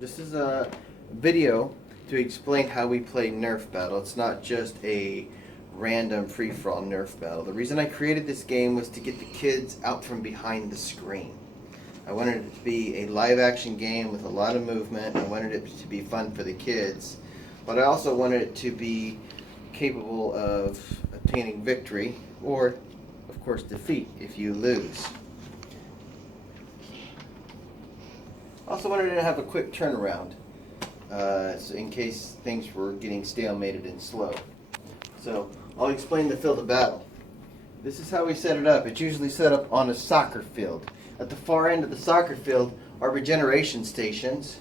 This is a video to explain how we play Nerf battle. It's not just a random free-for-all Nerf battle. The reason I created this game was to get the kids out from behind the screen. I wanted it to be a live-action game with a lot of movement. I wanted it to be fun for the kids, but I also wanted it to be capable of obtaining victory or, of course, defeat if you lose. Also wanted to have a quick turnaround so in case things were getting stalemated and slow. So I'll explain the field of battle. This is how we set it up. It's usually set up on a soccer field. At the far end of the soccer field are regeneration stations.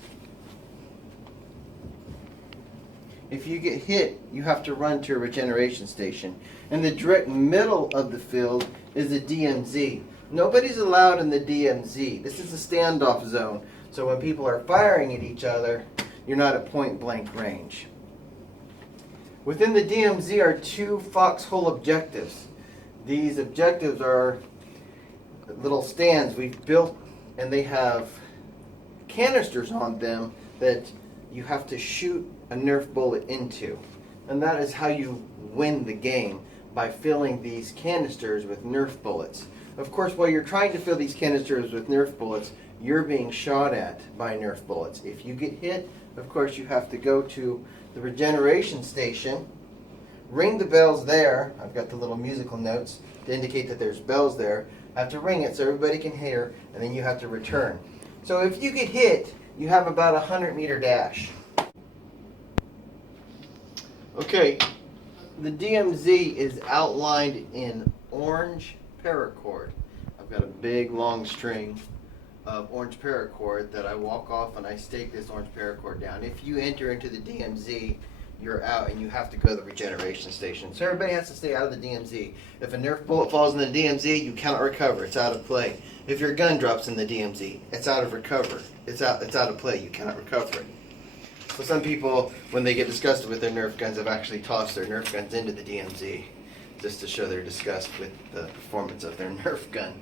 If you get hit, you have to run to a regeneration station. In the direct middle of the field is the DMZ. Nobody's allowed in the DMZ. This is a standoff zone. So when people are firing at each other, you're not at point blank range. Within the DMZ are two foxhole objectives. These objectives are little stands we've built, and they have canisters on them that you have to shoot a Nerf bullet into. And that is how you win the game, by filling these canisters with Nerf bullets. Of course, while you're trying to fill these canisters with Nerf bullets, you're being shot at by Nerf bullets. If you get hit, of course, you have to go to the regeneration station, ring the bells there. I've got the little musical notes to indicate that there's bells there. I have to ring it so everybody can hear, and then you have to return. So if you get hit, you have about a 100-meter dash. Okay, the DMZ is outlined in orange paracord. I've got a big long string of orange paracord that I walk off, and I stake this orange paracord down. If you enter into the DMZ, you're out and you have to go to the regeneration station. So everybody has to stay out of the DMZ. If a Nerf bullet falls in the DMZ, you cannot recover. It's out of play. If your gun drops in the DMZ, it's out of recover. It's out of play. You cannot recover it. So some people, when they get disgusted with their Nerf guns, have actually tossed their Nerf guns into the DMZ just to show their disgust with the performance of their Nerf gun.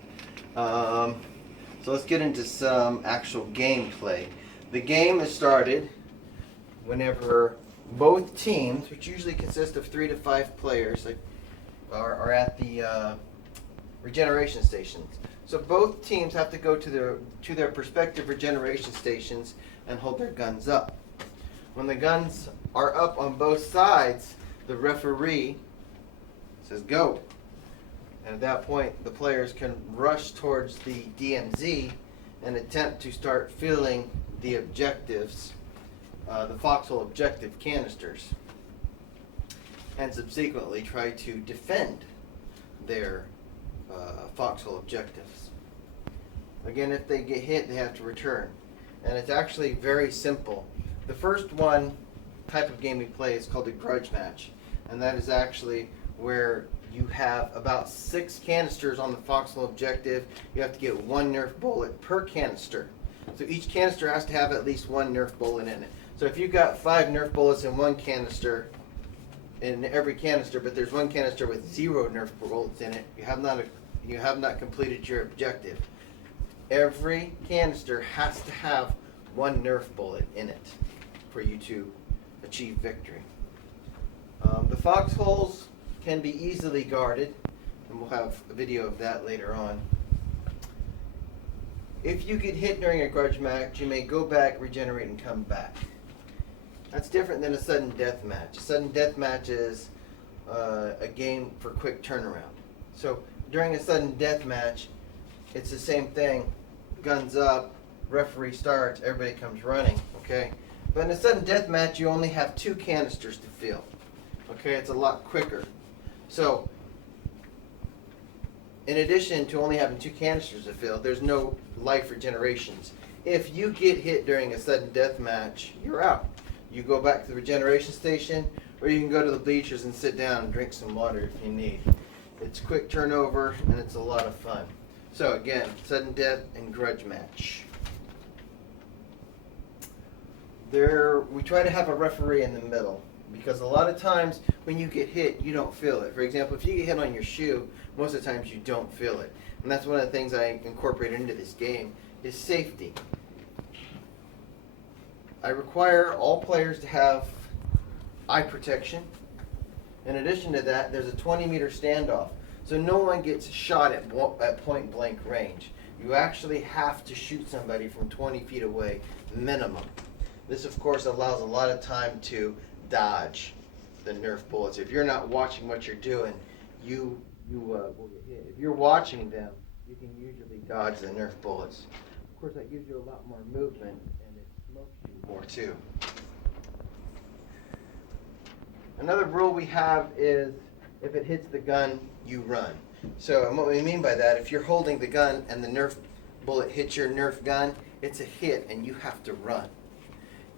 So let's get into some actual gameplay. The game is started whenever both teams, which usually consist of 3 to 5 players, are at the regeneration stations. So both teams have to go to their respective regeneration stations and hold their guns up. When the guns are up on both sides, the referee says go. And at that point, the players can rush towards the DMZ and attempt to start filling the objectives, the foxhole objective canisters, and subsequently try to defend their foxhole objectives. Again, if they get hit, they have to return. And it's actually very simple. The first type of game we play is called a grudge match, and that is actually where you have about 6 canisters on the foxhole objective. You have to get 1 Nerf bullet per canister. So each canister has to have at least 1 Nerf bullet in it. So if you've got 5 Nerf bullets in one canister, in every canister, but there's 1 canister with 0 Nerf bullets in it, you have not completed your objective. Every canister has to have 1 Nerf bullet in it for you to achieve victory. The foxholes can be easily guarded, and we'll have a video of that later on. If you get hit during a grudge match, you may go back, regenerate, and come back. That's different than a sudden death match. A sudden death match is a game for quick turnaround. So during a sudden death match, it's the same thing. Guns up, referee starts, everybody comes running, okay? But in a sudden death match, you only have 2 canisters to fill. Okay, it's a lot quicker. So, in addition to only having 2 canisters to fill, there's no life regenerations. If you get hit during a sudden death match, you're out. You go back to the regeneration station, or you can go to the bleachers and sit down and drink some water if you need. It's quick turnover, and it's a lot of fun. So again, sudden death and grudge match. We try to have a referee in the middle, because a lot of times when you get hit, you don't feel it. For example, if you get hit on your shoe, most of the times you don't feel it. And that's one of the things I incorporated into this game, is safety. I require all players to have eye protection. In addition to that, there's a 20-meter standoff, so no one gets shot at point blank range. You actually have to shoot somebody from 20 feet away minimum. This, of course, allows a lot of time to dodge the Nerf bullets. If you're not watching what you're doing, you will get hit. If you're watching them, you can usually dodge the Nerf bullets. Of course, that gives you a lot more movement, and it smokes you more too. Another rule we have is if it hits the gun, you run. So, and what we mean by that, if you're holding the gun and the Nerf bullet hits your Nerf gun, it's a hit and you have to run.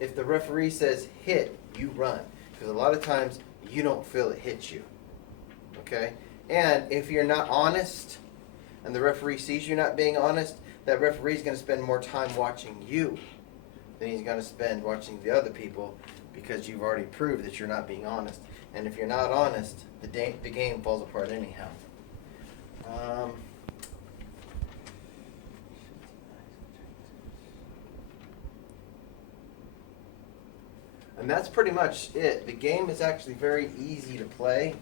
If the referee says hit, you run. Because a lot of times you don't feel it hit you. Okay? And if you're not honest and the referee sees you not being honest, that referee is going to spend more time watching you than he's going to spend watching the other people, because you've already proved that you're not being honest. And if you're not honest, the game falls apart anyhow. And that's pretty much it. The game is actually very easy to play.